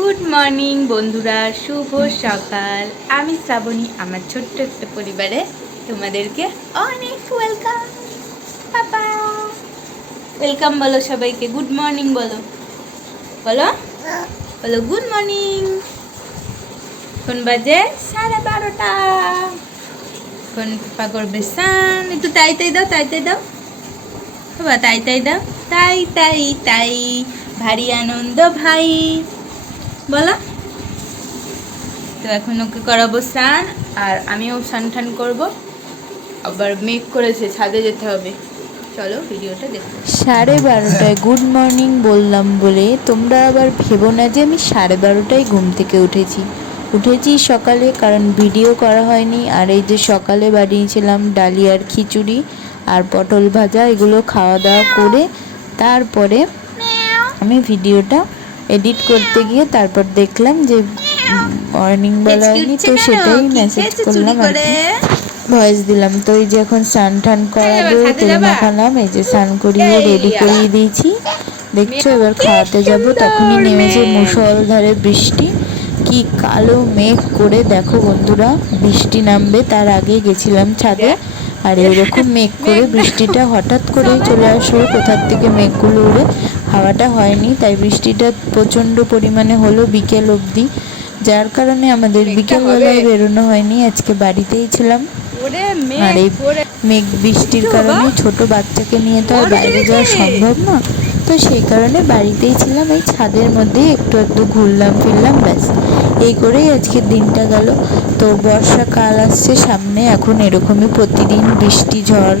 Good morning বন্ধুরা, শুভ সকাল। আমি শ্রাবণী, আমার ছোট্ট একটা পরিবারে তোমাদেরকে অনেক ওয়েলকাম। বাবা ওয়েলকাম বলো সবাইকে, গুড মর্নিং বলো, বলো বলো গুড মর্নিং। কোন বাজে 12:30। কোন পাপা করবে স্নান, একটু তাই তাই দাও, তাই তাই দাও বাবা, তাই তাই দাও, তাই তাই তাই। ভারী আনন্দ ভাই, বলো। তো এখন ওকে করাবো স্নান, আর আমিও স্নান টান করবো। আবার মেঘ করেছে, ছাদে যেতে হবে। চলো ভিডিওটা দেখো। 12:30টায় গুড মর্নিং বললাম বলে তোমরা আবার ভেবো না যে আমি 12:30টায় ঘুম থেকে উঠেছি সকালে, কারণ ভিডিও করা হয়নি। আর এই যে সকালে বানিয়েছিলাম ডালিয়ার খিচুড়ি আর পটল ভাজা, এগুলো খাওয়া দাওয়া করে তারপরে আমি ভিডিওটা এডিট করতে গিয়ে তারপর দেখলাম যে মর্নিং বলা হয়নি, তো সেটাই মেসেজ করলাম আর কি, ভয়েস দিলাম। তো এই যে এখন স্নান টান করাবো, তেল মাখালাম, এই যে স্নান করিয়ে রেডি করিয়ে দিয়েছি, দেখছো। এবার খাওয়াতে যাব, তখনই নেমেছে মুষলধারে বৃষ্টি। কি কালো মেঘ করে দেখো বন্ধুরা, বৃষ্টি নামবে তার আগে গেছিলাম ছাদে, আর এরকম মেঘ করে বৃষ্টিটা হঠাৎ করে চলে আসলো কোথার থেকে মেঘগুলো উড়ে। হাওয়াটা হয়নি, তাই বৃষ্টিটা প্রচণ্ড পরিমাণে হলো বিকেল অবধি, যার কারণে আমাদের বিকেলবেলায় বেরোনো হয়নি, আজকে বাড়িতেই ছিলাম। আর এই মেঘ বৃষ্টির কারণে ছোট বাচ্চাকে নিয়ে তো আর বাইরে যাওয়া সম্ভব না, তো সেই কারণে বাড়িতেই ছিলাম। এই ছাদের মধ্যেই একটু একটু ঘুরলাম ফিরলাম, ব্যাস এই করেই আজকের দিনটা গেল। তো বর্ষাকাল আসছে সামনে, এখন এরকমই প্রতিদিন বৃষ্টি ঝড়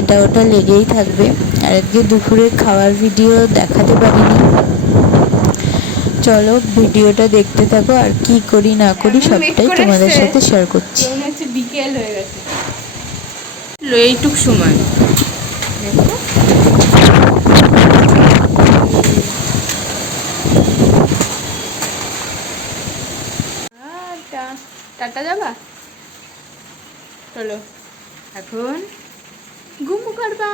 এটা ওটা লেগেই থাকবে। আর আজকে দুপুরে খাওয়ার ভিডিও দেখাতে পারিনি, চলো ভিডিওটা দেখতে থাকো, আর কি করি না করি সবটাই তোমাদের সাথে শেয়ার করছি। বিকেল হয়ে গেছে, এইটুক সময় দেখো। টাটা যাবা, চলো এখন ঘুমু করবা।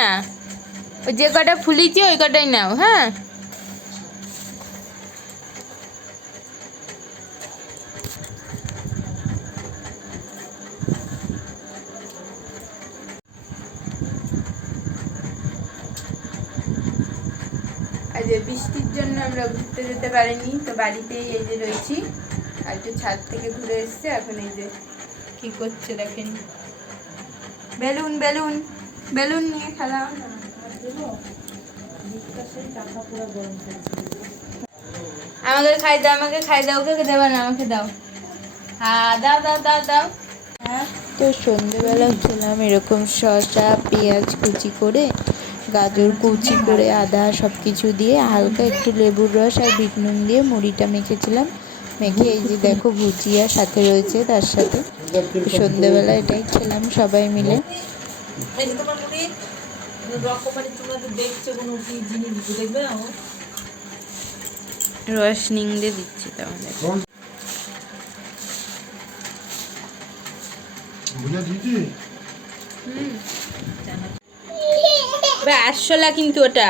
না, ওই যে কটা ফুলিছি ওই কটাই নাও, হ্যাঁ। আজ বৃষ্টির জন্য আমরা ঘুরতে যেতে পারিনি, তো বাড়িতেই এই যে রয়েছি। আর একটু ছাদ থেকে ঘুরে এসছে, এখন এই যে কি করছে দেখেন, বেলুন বেলুন বেলুন নিয়ে খেলা। আমাকে খাই দাও, আমাকে খাই দাও, ওকে দেবা না, আমাকে দাও। হ্যাঁ দাও দাও দাও দাও। হ্যাঁ, তো সন্ধেবেলা খেলাম এরকম শসা পেঁয়াজ কুচি করে, গাজর কুচি করে, আদা সব কিছু দিয়ে হালকা একটু লেবুর রস আর বিট নুন দিয়ে মুড়িটা মেখেছিলাম। মেখে এই যে দেখো ভুজিয়া সাথে রয়েছে তার সাথে। সন্ধেবেলা এটাই খেলাম সবাই মিলে। রস নিংড়ে দিচ্ছি তোমাদের। আসলা কিন্তু ওটা